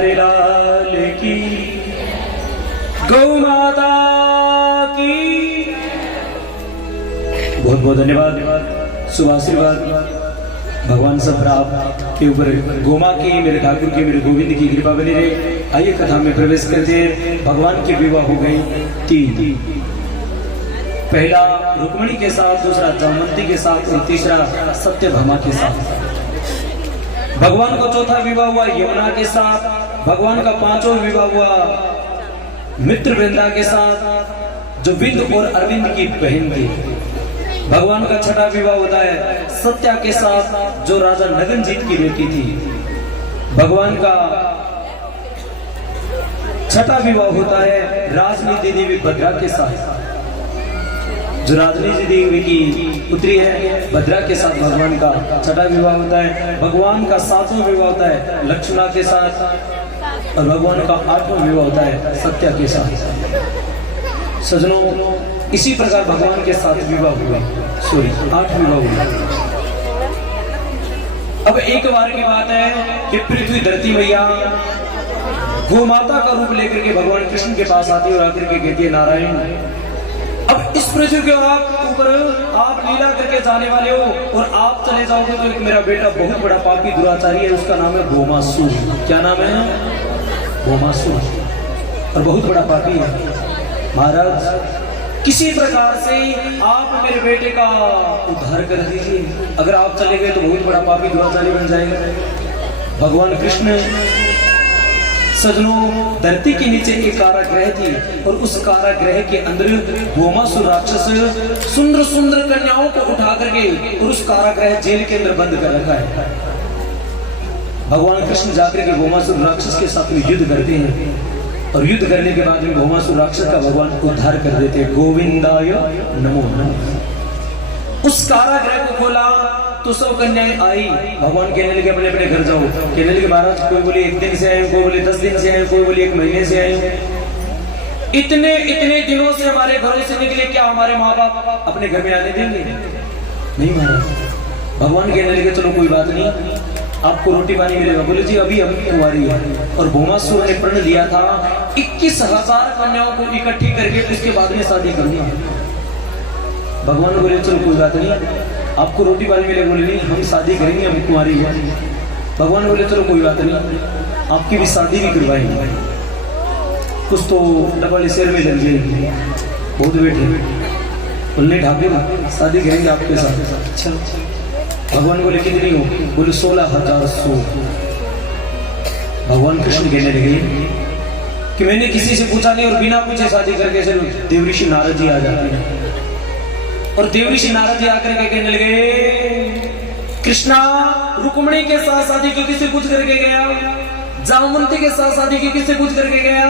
प्यारे लाल की, गौ माता की। बहुत बहुत धन्यवाद, शुभ आशीर्वाद भगवान सब आपके ऊपर, गोमा की, मेरे ठाकुर की, मेरे गोविंद की कृपा बनी रहे। आइए कथा में प्रवेश करते हैं। भगवान की विवाह हो गई 3, पहला रुक्मिणी के साथ, दूसरा जामवंती के साथ और तीसरा सत्यभामा के साथ। भगवान का चौथा विवाह हुआ यमुना के साथ। भगवान का 5वां विवाह हुआ मित्रवृंदा के साथ, जो बिंद और अरविंद की बहन थी। भगवान का 6वां विवाह होता है सत्या के साथ, जो राजा नगनजीत की बेटी थी। भगवान का 6वां विवाह होता है राजनीति देवी भद्रा के साथ, जो राजनीति देवी की पुत्री है भद्रा के साथ भगवान का 6वां विवाह होता है। भगवान का 7वां विवाह होता है लक्ष्मणा के साथ, और भगवान का 8वां विवाह होता है सत्या के साथ। सजनों, इसी प्रकार भगवान के 7 विवाह हुए, 8 विवाह हुए। अब एक बार की बात है कि पृथ्वी धरती मैया गोमाता का रूप लेकर के भगवान कृष्ण के पास आती है और आकर के कहती है, नारायण, अब इस पृथ्वी के ऊपर आप लीला करके जाने वाले हो और आप चले जाओगे तो एक मेरा बेटा बहुत बड़ा पापी दुराचारी है, उसका नाम है भौमासुर। क्या नाम है? भौमासुर, और बहुत बड़ा पापी है। महाराज, किसी प्रकार से आप मेरे बेटे का उद्धार कर दीजिए, अगर आप चले गए तो बहुत बड़ा पापी दुराचारी बन जाएगा। भगवान कृष्ण, सजनों, धरती के नीचे एक कारागृह थी और उस कारागृह के अंदर भौमासुर राक्षस सुंदर सुंदर कन्याओं को उठा करके और उस कारागृह जेल के अंदर बंद कर रखा है। भगवान कृष्ण जाकर के भौमासुर राक्षस के साथ में युद्ध करते हैं और युद्ध करने के बाद में भौमासुर राक्षस का भगवान उद्धार कर देते हैं। गोविंदाय नमो नमः। उस कारागृह को खोला तो 100 कन्याएं आई। भगवान कहने लगे अपने अपने घर जाओ। कहने लगे महाराज, कोई बोले 1 दिन से आए, कोई बोले 10 दिन से आए, कोई बोले 1 महीने से आए। इतने दिनों से हमारे घरों से निकले, क्या हमारे माँ बाप अपने घर में आने देंगे? नहीं महाराज। भगवान कहने लगे चलो कोई बात नहीं, आपको रोटी पानी मिलेगा। बोले जी अभी हम कुंवारी है। और भौमासुर ने प्रण लिया था 21,000 कन्याओं को इकट्ठी करके उसके बाद में शादी करूंगा। भगवान बोले चलो कोई बात नहीं, आपको रोटी पानी मिलेगा। बोले नहीं, हम शादी करेंगे, हम कुंवारी है। भगवान बोले चलो कोई बात नहीं, आपकी भी शादी भी करवाएंगे। कुछ तो डबल शेर में लग जाएगी, बहुत बैठे बोलने ढाबे में शादी करेंगे आपके साथ। अच्छा, भगवान बोले कितनी हो? बोले 16,100। भगवान कृष्ण कहने लगे कि मैंने किसी से पूछा नहीं और बिना पूछे शादी करके चलो। देवऋषि नारद जी आ जाते हैं और देवऋषि नारद जी आकर के कहने लगे, कृष्णा रुक्मिणी के साथ शादी की किससे पूछ करके गया? जामवंती के साथ शादी की किससे पूछ करके गया?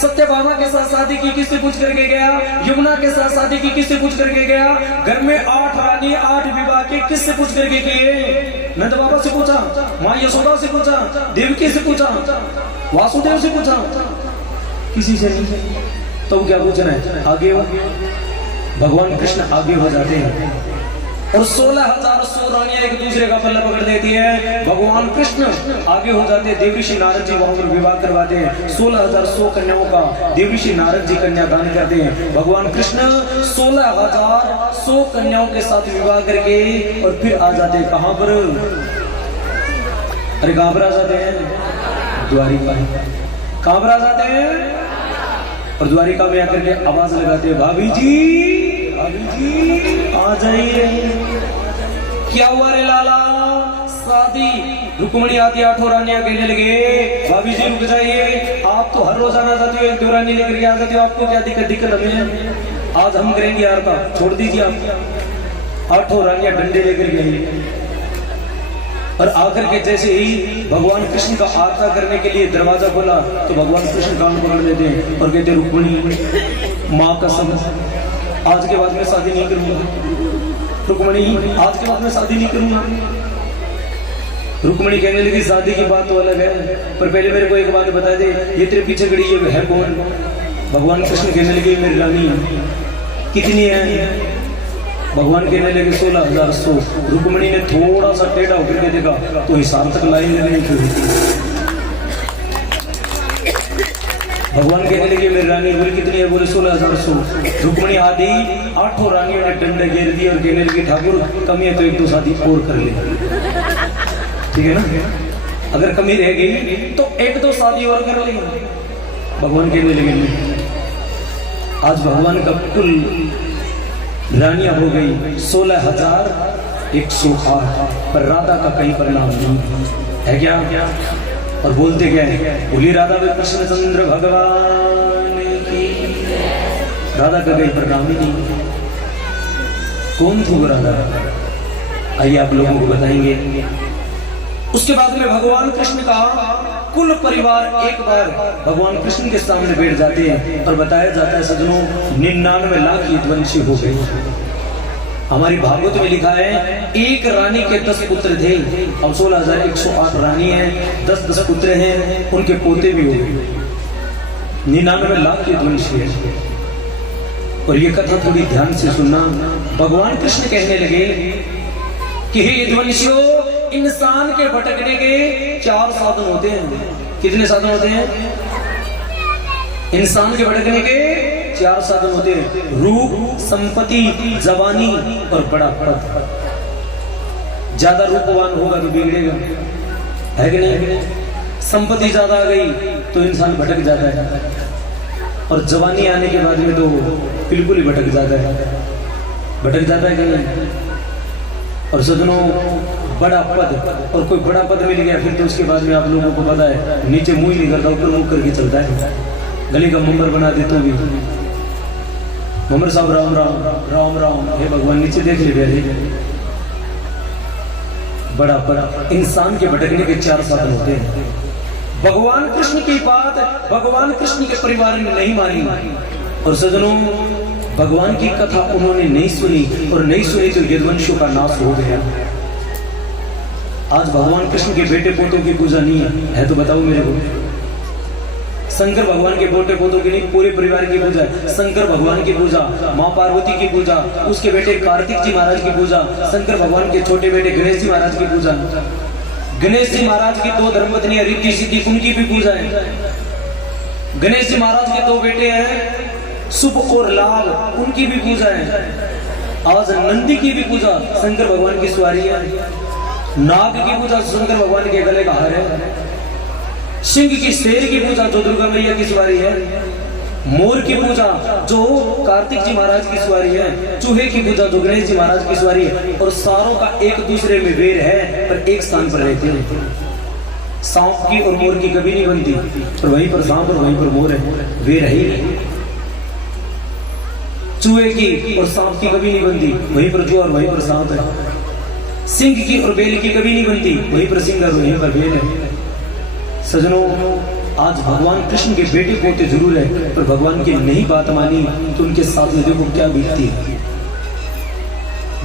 सत्यभामा के साथ शादी की किससे पूछ करके गया? यमुना के साथ शादी की किससे पूछ करके गया? घर में 8 रानी 8 विवाह के किससे पूछ करके किए? नंद बाबा से पूछा, माँ यशोदा से पूछा, देवकी से पूछा, वासुदेव से पूछा, किसी से नहीं। तो क्या पूछना है? आगे हो। भगवान कृष्ण आगे हो जाते हैं और 16,100 रानियां एक दूसरे का पल्ला पकड़ देती है। भगवान कृष्ण आगे हो जाते हैं, देवऋषि नारद जी वहां पर विवाह करवाते हैं। 16,100 कन्याओं का देवऋषि नारद जी कन्यादान करते हैं। भगवान कृष्ण 16,100 कन्याओं के साथ विवाह करके और फिर आ जाते हैं कहां पर? अरे कहां पर आ जाते हैं? द्वारिका। कहां पर आ जाते हैं? और द्वारिका में आकर के आवाज लगाते हैं, भाभी जी आ जाइए। क्या हुआ रे लाला? शादी। रुक्मिणी आती, 8 रानियां कहने लगे, भाभी जी रुक जाइए, आप तो हर रोज आना जाती हो, 1-2 रानी लेकर के आ जाती हो, आपको क्या दिक्कत हमें? आज हम करेंगे आरता, छोड़ दीजिए आप। 8 रानियां डंडे लेकर के आई और आकर के जैसे ही भगवान कृष्ण का आरता करने के लिए दरवाजा खोला तो भगवान कृष्ण कान पकड़ लेते हैं और कहते, रुक्मिणी माँ कसम, आज के बाद मैं शादी नहीं करूंगा। रुक्मिणी, आज के बाद मैं शादी नहीं करूंगा। रुक्मिणी कहने लगी, शादी की बात तो अलग है, पर पहले मेरे को एक बात बता दे, ये तेरे पीछे खड़ी है कौन? भगवान कृष्ण कहने लगे, मेरी रानी। कितनी है? भगवान कहने लगे 16,100। रुक्मिणी ने थोड़ा सा टेढ़ा होकर के देखा तो हिसाब तक लाइन नहीं थी। भगवान कहने लगे मेरी रानी बोली कितनी है? बोले 16,000। रुक्मिणी आदि 8 रानियों ने डंडे घेर दिए और कहने लगे ठाकुर कमी है तो 1-2 शादी और कर ले, ठीक है ना? अगर कमी रह गई तो 1-2 शादी और कर ले। भगवान कहने लगे नहीं, आज भगवान का कुल रानियां हो गई 16,108, पर राधा का कहीं परिणाम नहीं है क्या? और बोलते क्या है? बोली राधा में कृष्णचंद्र भगवान की। राधा का कहीं परिणाम ही नहीं। कौन थी वो राधा? आइए आप लोगों को बताएंगे। उसके बाद में भगवान कृष्ण का कुल परिवार एक बार भगवान कृष्ण के सामने बैठ जाते हैं और बताया जाता है सजनों 99 लाख यदुवंशी हो गए। हमारी भागवत में लिखा है एक रानी के 10 पुत्र थे। अब 16,108 रानी है, 10-10 पुत्र हैं, उनके पोते भी हो गए। 99 लाख यदुवंशी है। और ये कथा थोड़ी ध्यान से सुनना। भगवान कृष्ण कहने लगे कि हे यदुवंशियों, इंसान के भटकने के 4 साधन होते हैं। कितने साधन होते हैं? इंसान के भटकने के 4 साधन होते हैं। रूप, संपत्ति, जवानी और बड़ा पद। ज्यादा रूपवान होगा तो बिगड़ेगा, है कि नहीं? संपत्ति ज्यादा आ गई तो इंसान भटक जाता है, और जवानी आने के बाद में तो बिल्कुल ही भटक जाता है। भटक जाता है कि नहीं? और सजनों बड़ा पद, और कोई बड़ा पद मिल गया फिर तो उसके बाद में आप लोगों को पता है नीचे मुंह ही नहीं करता, ऊपर मुंह करके चलता है। गली का मेंबर बना दे तो भी मेंबर साहब राम राम राम राम, हे भगवान नीचे देख ले पहले। बड़ा पद। इंसान के भटकने के 4 साधन होते हैं। भगवान कृष्ण की बात भगवान कृष्ण के परिवार ने नहीं मानी, और सजनों भगवान की कथा उन्होंने नहीं सुनी, और नहीं सुनी तो यदुवंशियों का नाश हो गया। आज भगवान कृष्ण के बेटे पोतों की पूजा नहीं है तो बताओ मेरे को? शंकर भगवान के बेटे पोतों की नहीं, पूरे परिवार की पूजा है। शंकर भगवान की पूजा, माँ पार्वती की पूजा, उसके बेटे कार्तिक जी महाराज की पूजा, शंकर भगवान के छोटे बेटे गणेश जी महाराज की पूजा, गणेश जी महाराज की 2 धर्मपत्नियां रिद्धि सिद्धि, उनकी भी पूजा है। गणेश जी महाराज के 2 बेटे हैं शुभ और लाल, उनकी भी पूजा है। आज नंदी की भी पूजा शंकर भगवान की सवारी है। नाग की पूजा शंकर भगवान के गले का हार है। सिंह की शेर की पूजा जो दुर्गा मैया की सवारी है। मोर की पूजा जो कार्तिक जी महाराज की सवारी है। चूहे की पूजा जो गणेश जी महाराज की सवारी है। और सारों का एक दूसरे में वेर है, पर एक स्थान पर रहते हैं। सांप की और मोर की कभी नहीं बनती, और वहीं पर सांप और वहीं पर मोर है, वेर है ही। चूहे की और सांप की कभी नहीं बनती, वहीं पर चूहा और वहीं पर सांप है। सिंह की और बेल की कभी नहीं बनती, वहीं पर सिंह और वहीं पर बेल है। सजनों आज भगवान कृष्ण के बेटे पोते जरूर है, पर भगवान की नहीं बात मानी तो उनके साथ में देखो क्या बीतती है।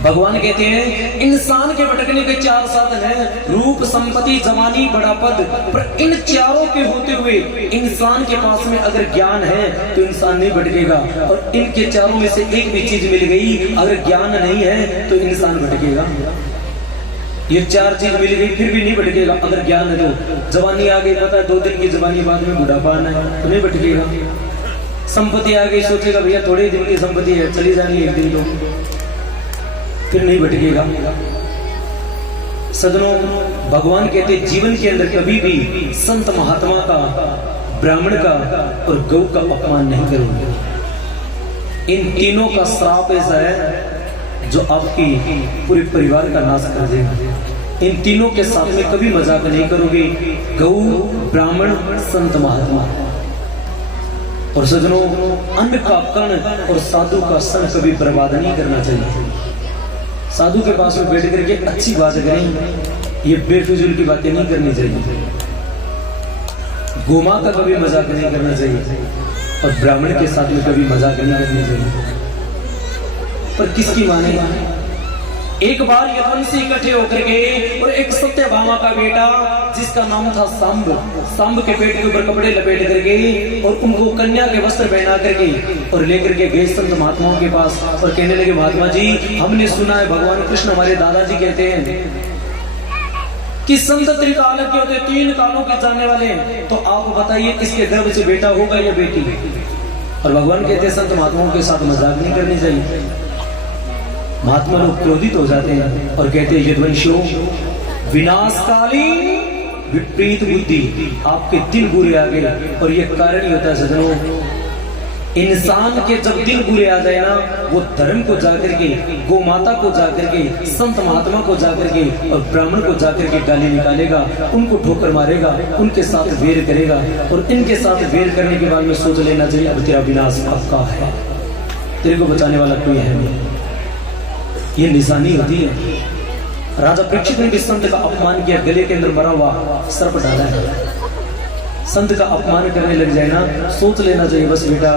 भगवान कहते हैं इंसान के भटकने के 4 साधन हैं, रूप, संपत्ति, जवानी, बड़ा पद। पर इन चारों के होते हुए इंसान के पास में अगर ज्ञान है तो इंसान नहीं भटकेगा, और इनके चारों में से एक भी चीज मिल गई अगर ज्ञान नहीं है तो इंसान भटकेगा। ये 4 चीज मिल गई फिर भी नहीं भटकेगा अगर ज्ञान है तो। जवानी आ गई, पता है 2 दिन की जवानी बाद में बुढ़ापा आना है तो नहीं भटकेगा। संपत्ति आ गई, सोचेगा भैया थोड़े दिन की संपत्ति है, चली जानी एक दिन तो, फिर नहीं भटकेगा। सजनों भगवान कहते जीवन के अंदर कभी भी संत महात्मा का, ब्राह्मण का और गौ का अपमान नहीं करोगे। इन तीनों का श्राप ऐसा है जो आपकी पूरे परिवार का नाश कर देगा। इन तीनों के साथ में कभी मजाक नहीं करोगे, गौ, ब्राह्मण, संत महात्मा। और सजनों अन्न का कण और साधु का सन कभी बर्बाद नहीं करना चाहिए। साधु के पास में बैठ करके अच्छी बात करें, ये बेफिजूल की बातें नहीं करनी चाहिए। गोमा का कभी मजाक नहीं करना चाहिए, और ब्राह्मण के साथ में कभी मजाक नहीं करनी चाहिए। पर किसकी माने? एक बार यदुवंशी इकट्ठे होकर गए, और एक सत्यभामा का बेटा जिसका नाम था सांब, सांब के पेट के ऊपर कपड़े लपेट कर गए और उनको कन्या के वस्त्र पहना करके और लेकर के गए संत महात्माओं के पास, और कहने लगे महात्मा जी हमने सुना है भगवान कृष्ण हमारे दादाजी कहते हैं कि संत त्रिकाल के होते, 3 कालों के जानने वाले हैं, तो आप बताइए इसके गर्भ से बेटा होगा या बेटी? और भगवान कहते हैं संत महात्माओं के साथ मजाक नहीं करनी चाहिए। महात्मा लोग क्रोधित हो जाते हैं और कहते हैं यदुवंशियों विनाशकालीन विपरीत बुद्धि, आपके दिन बुरे आ गए। और ये कारण ही होता है सज्जनों, इंसान के जब दिन बुरे आ जाए ना, वो धर्म को जाकर के, गौ माता को जाकर के, संत महात्मा को जाकर के और ब्राह्मण को जाकर के गाली निकालेगा, उनको ठोकर मारेगा, उनके साथ वेर करेगा। और इनके साथ वेर करने के बाद में सोच लेना चाहिए अब तेरा विनाश पक्का है, तेरे को बचाने वाला कोई है नहीं। ये निशानी होती है। राजा परीक्षित ने भी संत का अपमान किया, गले के अंदर मरा हुआ सर्प डाला है। संत का अपमान करने लग जाए ना, सोच लेना चाहिए बस बेटा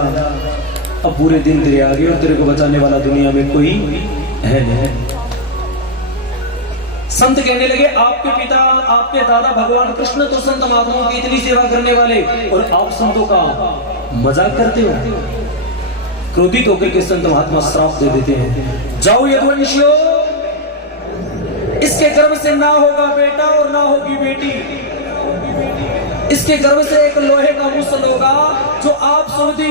अब पूरे दिन तेरे आगे और तेरे को बचाने वाला दुनिया में कोई है नहीं। संत कहने लगे आपके पिता, आपके दादा भगवान कृष्ण तो संत महात्माओं की इतनी सेवा करने वाले, और आप संतों का मजाक करते हो। क्रोधित होकर के संत महात्मा श्राप दे देते हैं, जाओ यदुवंशियों, इसके गर्भ से ना होगा बेटा और ना होगी बेटी। इसके गर्भ से एक लोहे का मुसल होगा जो आप सभी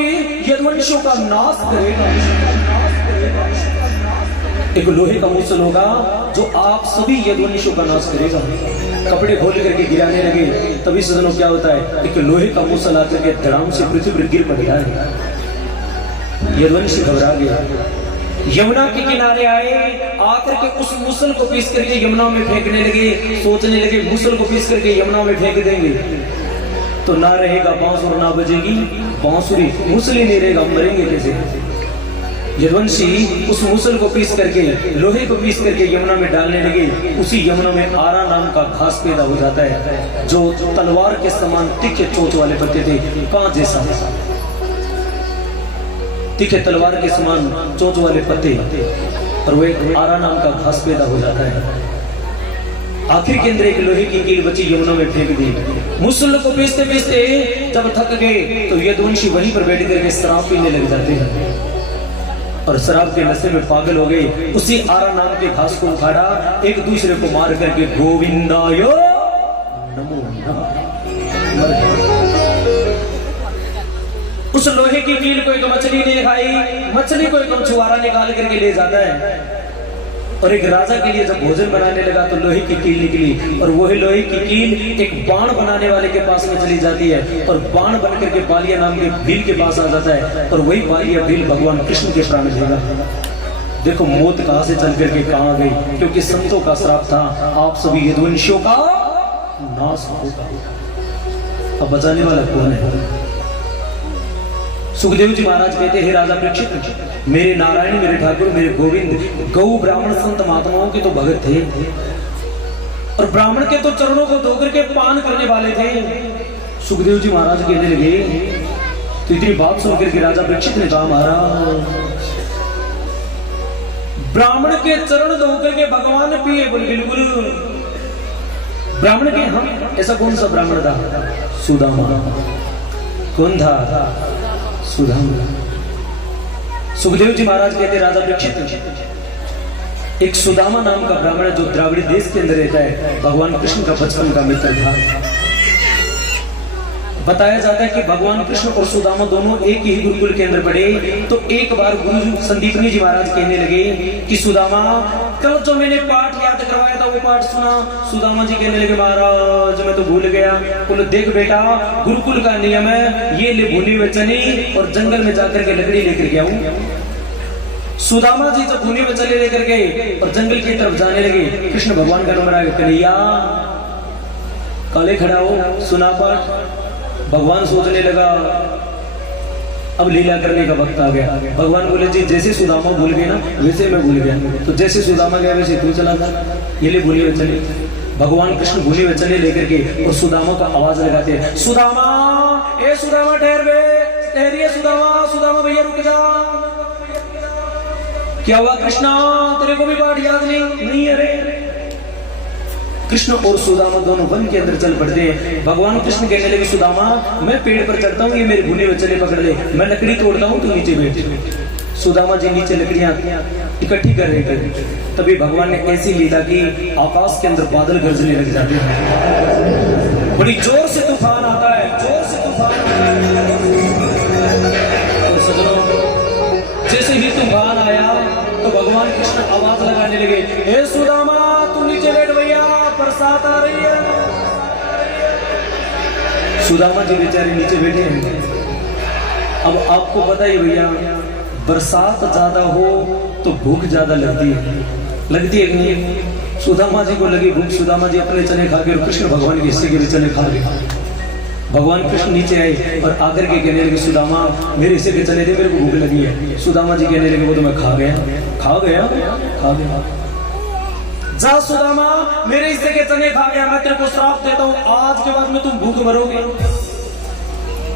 यदुवंशियों का नाश करेगा। एक लोहे का मुसल होगा जो आप सभी यदुवंशियों का नाश करेगा। कपड़े खोल करके गिराने लगे, तभी सज्जनों क्या होता है, एक लोहे का मुसल आकर के धड़ाम से पृथ्वी पर गिर पड़ता है। यदुवंशी घबरा गया, यमुना के किनारे आए, आकर के उस मुसल को पीस करके यमुना में फेंकने लगे। सोचने लगे मुसल को पीस करके यमुना में फेंक देंगे तो ना रहेगा बांसुर, ना बजेगी बांसुरी, मुसल ही नहीं रहेगा, मरेंगे कैसे? यदुवंशी उस मुसल को पीस करके, लोहे को पीस करके यमुना में डालने लगे। उसी यमुना में आरा नाम का घास पैदा हो जाता है जो तलवार के समान तीखे चोंच वाले पत्ते थे, कांच जैसा तीखे तलवार के समान चोंच वाले पत्ते, और वो एक आरा नाम का घास पैदा हो जाता है। आखिर के अंदर एक लोहे की कील बची, यमुना में फेंक दी। मुसल को पीसते पीसते जब थक गए तो यदुवंशी वहीं पर बैठ करके शराब पीने लग जाते हैं और शराब के नशे में पागल हो गए। उसी आरा नाम के घास को उखाड़ा, एक दूसरे को मार करके गोविंदाय नमो नमः। उस लोहे की कील को एक मछली ने खाई, मछली को एक मछुआरा निकाल करके ले जाता है। और एक राजा के लिए जब भोजन बनाने लगा तो लोहे की कील निकली, और वही लोहे की कील एक बाण बनाने वाले के पास में चली जाती है और बाण बन करके बालिया नाम के भील के पास आ जाता है, और वही बालिया भील भगवान कृष्ण के प्राण लेगा। देखो मौत कहां से चल करके कहां गई, क्योंकि संतों का श्राप था आप सभी यदुवंशियों का नाश होगा। अब बचाने वाला कौन है? सुखदेव जी महाराज कहते हैं राजा परीक्षित, मेरे नारायण, मेरे ठाकुर, मेरे गोविंद गौ ब्राह्मण संत महात्माओं के तो भगत थे और ब्राह्मण के तो चरणों को धोकर के पान करने वाले थे। सुखदेव जी महाराज कहने लगे, तो इतनी बात सुनकर के राजा परीक्षित ने कहा, महाराज ब्राह्मण के चरण धोकर के भगवान पिए? बोले बिल्कुल। ब्राह्मण के हम, ऐसा कौन सा ब्राह्मण था? सुदामा। कौन था? सुदामा। सुखदेव जी महाराज कहते राजा परीक्षित, एक सुदामा नाम का ब्राह्मण जो द्राविड़ देश के अंदर रहता है, भगवान कृष्ण का बचपन का मित्र था। बताया जाता है कि भगवान कृष्ण और सुदामा दोनों एक ही गुरुकुल के अंदर पढ़े। तो एक बार गुरु संदीपनी जी महाराज कहने लगे कि सुदामा, कल जो मैंने पाठ याद करवाया था वो पाठ सुना। सुदामा जी कहने लगे, महाराज मैं तो भूल गया। बोले देख बेटा, गुरुकुल का नियम है, ये ले भुनी हुई चने और जंगल में जाकर के लकड़ी लेकर के आऊं। सुदामा जी जब भुनी हुई चने लेकर गए और जंगल की तरफ जाने लगे, कृष्ण भगवान का नंबर आ गया, कन्हैया काले खड़ा हो, सुना पाठ। भगवान सोचने लगा अब लीला करने का वक्त आ गया। भगवान बोले जी जैसे सुदामा भूल गए ना वैसे मैं भूल गया, तो जैसे सुदामा गया वैसे तू चला था, ये ले भूली हुई चले। भगवान कृष्ण भूली हुई चले लेकर के और सुदामा का आवाज लगाते हैं, सुदामा, ए सुदामा ठहर बे, ठहरिए सुदामा, सुदामा भैया रुक जा। क्या हुआ कृष्णा, तेरे को भी पाठ याद नहीं? अरे कृष्ण और सुदामा दोनों वन के अंदर चल पड़ते हैं। भगवान कृष्ण कहने लगे, सुदामा मैं पेड़ पर चढ़ता हूँ, ये मेरे भुने बच्चे पकड़ ले, मैं लकड़ी तोड़ता हूँ, तू नीचे बैठ। सुदामा जी नीचे लकड़ियां इकट्ठी कर रहे थे, तभी भगवान ने ऐसी लीला की आकाश के अंदर बादल गरजने लग जाते हैं, बड़ी जोर से तूफान आता है, जोर से तूफान आता है। तो सजनों, जैसे ही तूफान आया तो भगवान कृष्ण आवाज लगाने लगे, हे सुदामा तू नीचे बैठ भैया, बरसात आ रही है। सुदामा जी बेचारे नीचे बैठे हैं। अब आपको पता ही भैया, बरसात ज्यादा हो तो भूख ज्यादा लगती है कि नहीं? सुदामा जी को लगी भूख, सुदामा जी अपने चने खा के कृष्ण भगवान के हिस्से के भी चने खा गए। भगवान कृष्ण नीचे आए और आकर के कहने लगे, सुदामा मेरे हिस्से के चने थे, मेरे को भूख लगी है। सुदामा जी कहने लगे, वो तो मैं खा गया। जा सुदामा, मेरे हिस्से के चने खा गया, मैं तेरे को श्राप देता हूँ, आज के बाद में तुम भूख मरोगे।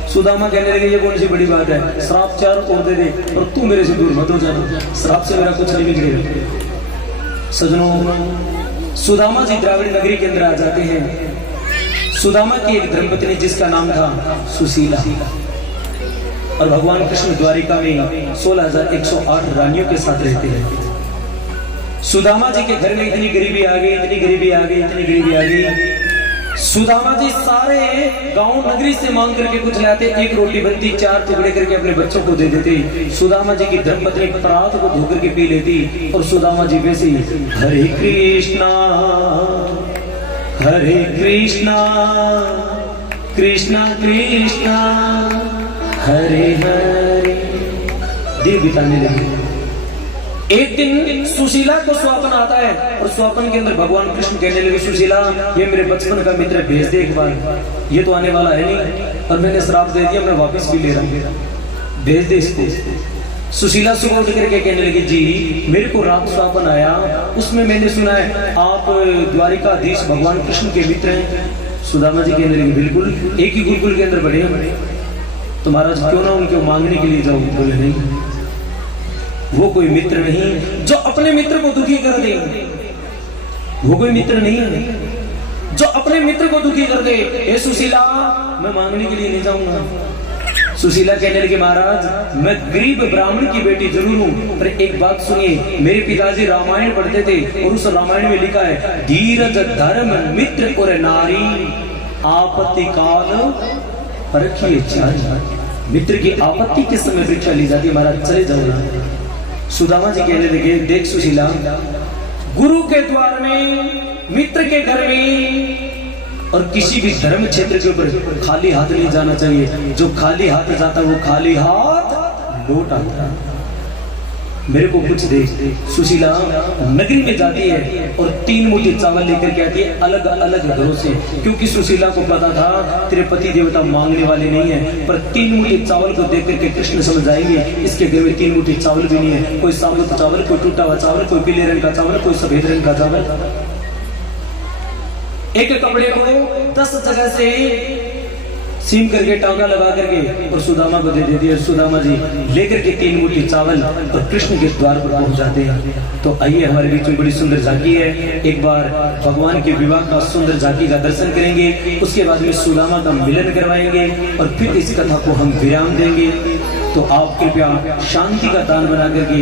सुदामा कहने लगे, ये कौन सी बड़ी बात है, श्राप 4 और दे दे और तू मेरे से दूर मत हो जाना, श्राप से मेरा कुछ नहीं बिगड़ेगा। सजनों, सुदामा जी द्राविड़ नगरी के अंदर आ जाते हैं। सुदामा की एक धर्मपत्नी जिसका नाम था सुशीला, और भगवान कृष्ण द्वारिका में 16,108 रानियों के साथ रहते हैं। सुदामा जी के घर में इतनी गरीबी आ गई। सुदामा जी सारे गांव नगरी से मांग करके कुछ लाते, एक रोटी बनती, 4 टुकड़े करके अपने बच्चों को दे देते। सुदामा जी की धर्मपत्नी परात को धोकर के पी लेती, और सुदामा जी वैसे हरे कृष्णा कृष्णा कृष्णा हरे हरे दिन बिताने लगे। एक दिन सुशीला को स्वप्न आता है, और स्वप्न के अंदर भगवान कृष्ण कहने लगे, सुशीला ये मेरे बचपन का मित्र भेज दे एक बार, ये तो आने वाला है नहीं, और मैंने श्राप दे दिया, मैं वापस भी ले रहा हूँ, भेज दे इसको। सुशीला सुबह उठ करके कहने लगी, जी मेरे को रात स्वप्न आया, उसमें मैंने सुना है आप द्वारिकाधीश भगवान कृष्ण के मित्र हैं। सुदामा जी कहने लगे, बिल्कुल, एक ही गुरुकुल के अंदर बढ़े हैं, तो महाराज क्यों ना उनको मांगने के लिए जाऊं? बोले नहीं, वो कोई मित्र नहीं जो अपने मित्र को दुखी कर दे, वो कोई मित्र नहीं है जो अपने मित्र को दुखी कर दे। ए सुशीला, मैं मांगने के लिए नहीं जाऊंगा। सुशीला कहने लगी, महाराज मैं गरीब ब्राह्मण की बेटी जरूर हूँ, पर एक बात सुनिए, मेरे पिताजी रामायण पढ़ते थे, और उस रामायण में लिखा है, धीरज धर्म मित्र और नारी आपत्ति काल परखिए चारी। मित्र की आपत्ति के समय परीक्षा ली जाती है, महाराज चले जाओ ना। सुदामा जी कहने लगे, देख सुशीला, गुरु के द्वार में, मित्र के घर में, और किसी भी धर्म क्षेत्र के ऊपर खाली हाथ नहीं जाना चाहिए। जो खाली हाथ जाता वो खाली हाथ लौट आता। मेरे को कुछ दे। सुशीला नगरी में जाती है और 3 मुट्ठी चावल लेकर के आती है, अलग अलग घरों से, क्योंकि सुशीला को पता था तेरे पति देवता मांगने वाले नहीं है, पर 3 मुट्ठी चावल को देख करके कृष्ण समझ आएंगे इसके घर में 3 मुट्ठी चावल भी नहीं है, कोई साबुत चावल, कोई टूटा हुआ चावल, कोई पीले रंग का चावल, कोई सफेद रंग का चावल। एक कपड़े को 10 जगह से सीम करके टांगा लगा करके और सुदामा को दे देती है। सुदामा जी लेकर के 3 मुट्ठी चावल और कृष्ण के द्वार पर पहुंच जाते हैं। तो आइए, हमारे बीच में बड़ी सुंदर झांकी है, एक बार भगवान के विवाह का सुंदर झांकी का दर्शन करेंगे, उसके बाद में सुदामा का मिलन करवाएंगे और फिर इस कथा को हम विराम देंगे। तो आप कृपया शांति का दान बना करके